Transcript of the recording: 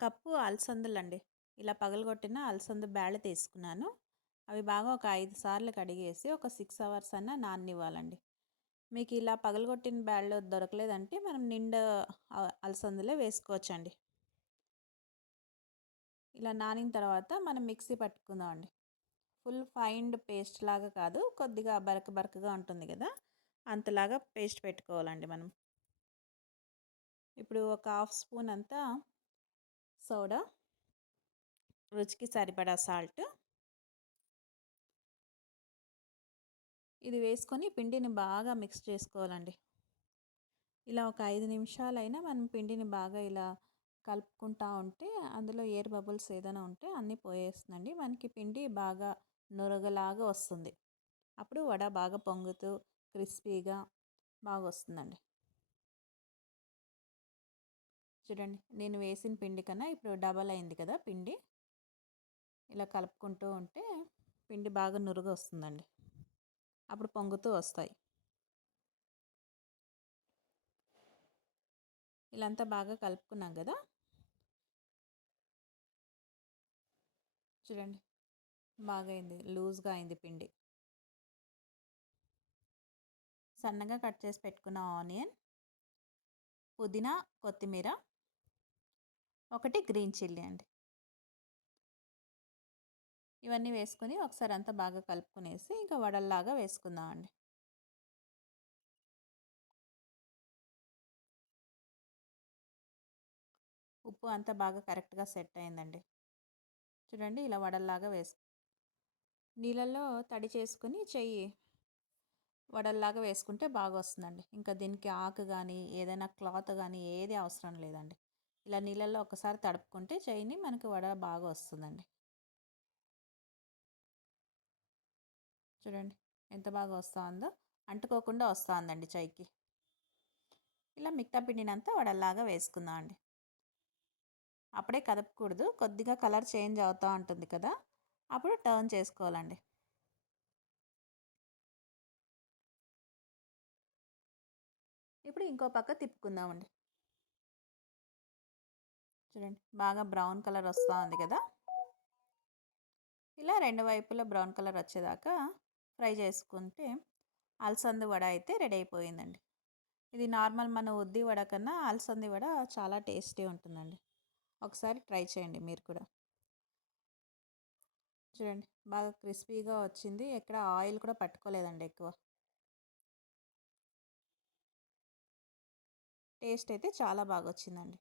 Cup అలసందలండి. ఇలా పగలగొట్టిన అలసంద బ్యాళ్ళు తీసుకున్నాను. అవి బాగా ఒక 5 సార్లు కడిగేసి ఒక 6 అవర్స్ అన్నా నాననివ్వాలండి. మీకు ఇలా పగలగొట్టిన బ్యాళ్ళు దొరకలేదంటే మనం నిండు అలసందలే వేసుకోవచ్చండి. ఇలా నానిన తర్వాత మనం మిక్సీ పట్టుకుందామండి. ఫుల్ ఫైన్డ్ పేస్ట్ లాగా కాదు, కొద్దిగా బరక బరకగా ఉంటుంది కదా, అంతలాగా పేస్ట్ పెట్టుకోవాలండి మనం. ఇప్పుడు ఒక హాఫ్ స్పూన్ అంతా సోడా, రుచికి సరిపడా సాల్ట్ ఇది వేసుకొని పిండిని బాగా మిక్స్ చేసుకోవాలండి. ఇలా ఒక 5 నిమిషాలైనా మనం పిండిని బాగా ఇలా కలుపుకుంటా ఉంటే అందులో ఎయిర్ బబుల్స్ ఏదైనా ఉంటే అన్నీ పోయేస్తుందండి. మనకి పిండి బాగా నురగలాగా వస్తుంది. అప్పుడు వడ బాగా పొంగుతూ క్రిస్పీగా బాగా వస్తుందండి. చూడండి, నేను వేసిన పిండి కన్నా ఇప్పుడు డబల్ అయింది కదా పిండి. ఇలా కలుపుకుంటూ ఉంటే పిండి బాగా నురుగు వస్తుందండి. అప్పుడు పొంగుతూ వస్తాయి. ఇలా అంతా బాగా కలుపుకున్నాం కదా. చూడండి, బాగా అయింది, లూజ్గా అయింది పిండి. సన్నగా కట్ చేసి పెట్టుకున్న ఆనియన్, పుదీనా, కొత్తిమీర, ఒకటి గ్రీన్ చిల్లీ అండి. ఇవన్నీ వేసుకొని ఒకసారి అంతా బాగా కలుపుకునేసి ఇంకా వడల్లాగా వేసుకుందామండి. ఉప్పు అంతా బాగా కరెక్ట్గా సెట్ అయిందండి. చూడండి, ఇలా వడల్లాగా నీళ్ళల్లో తడి చేసుకుని చెయ్యి వడల్లాగా వేసుకుంటే బాగా వస్తుందండి. ఇంకా దీనికి ఆకు కానీ ఏదైనా క్లాత్ కానీ ఏది అవసరం లేదండి. ఇలా నీళ్ళల్లో ఒకసారి తడుపుకుంటే చెయ్యిని మనకి వడ బాగా వస్తుందండి. చూడండి, ఎంత బాగా వస్తుందో, అంటుకోకుండా వస్తుందండి చెయ్యికి. ఇలా మిగతా పిండినంతా వడల్లాగా వేసుకుందాం అండి. అప్పుడే కదపకూడదు, కొద్దిగా కలర్ చేంజ్ అవుతూ ఉంటుంది కదా, అప్పుడు టర్న్ చేసుకోవాలండి. ఇప్పుడు ఇంకో పక్క తిప్పుకుందామండి. చూడండి, బాగా బ్రౌన్ కలర్ వస్తూ ఉంది కదా. ఇలా రెండు వైపులా బ్రౌన్ కలర్ వచ్చేదాకా ఫ్రై చేసుకుంటే అలసంద వడ అయితే రెడీ అయిపోయిందండి. ఇది నార్మల్ మన ఉద్ది వడ కన్నా అలసంది వడ చాలా టేస్టీ ఉంటుందండి. ఒకసారి ట్రై చేయండి మీరు కూడా. చూడండి, బాగా క్రిస్పీగా వచ్చింది, ఎక్కడ ఆయిల్ కూడా పట్టుకోలేదండి ఎక్కువ. టేస్ట్ అయితే చాలా బాగా వచ్చిందండి.